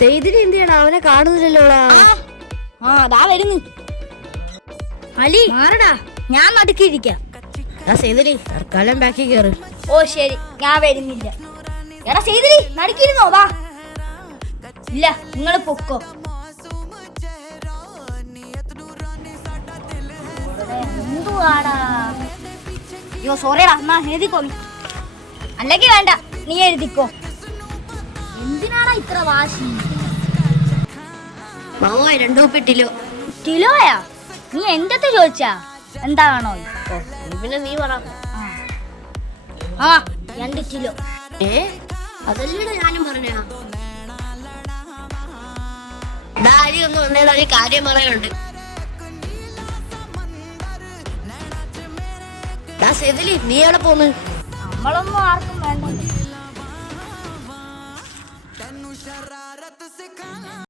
സെയ്തിന് എന്തിനാണ് അവനെ കാണുന്നില്ലല്ലോടാ. ദാ വരുന്നു. അലി മാറടാ, ഞാൻ നടുക്കിയിരിക്കാം. സെയ്തിന് തൽക്കാലം ബാക്കി കയറ്. ഓ ശരി, ഞാൻ വരുന്നില്ല. എടാ സെയ്തിരി, നടുക്കിയിരുന്നോ? വാ. ഇല്ല, നിങ്ങൾ പൊക്കോ. എന്തുവാടാ? അയ്യോ സോറിയടാ, എന്നാ എഴുതിക്കോ. അല്ലെങ്കിൽ വേണ്ട, നീ എഴുതിക്കോ. എന്തിനാടാ ഇത്ര വാശി? മാമ 2 ഉപ്പിട്ടില്ലോ. കിലോയാ? നീ എന്റെ അടുത്ത് ചോദിച്ചാ എന്താണോ? പിന്നെ നീ പറ. 2 കിലോ. അതല്ലേ ഞാനും പറഞ്ഞ. അരി ഒന്ന് വന്നേടാ, ഒരു കാര്യം പറയാനുണ്ട്. സെതിലി നീ എവിടെ പോന്ന്? നമ്മളൊന്നും ആർക്കും വേണ്ട.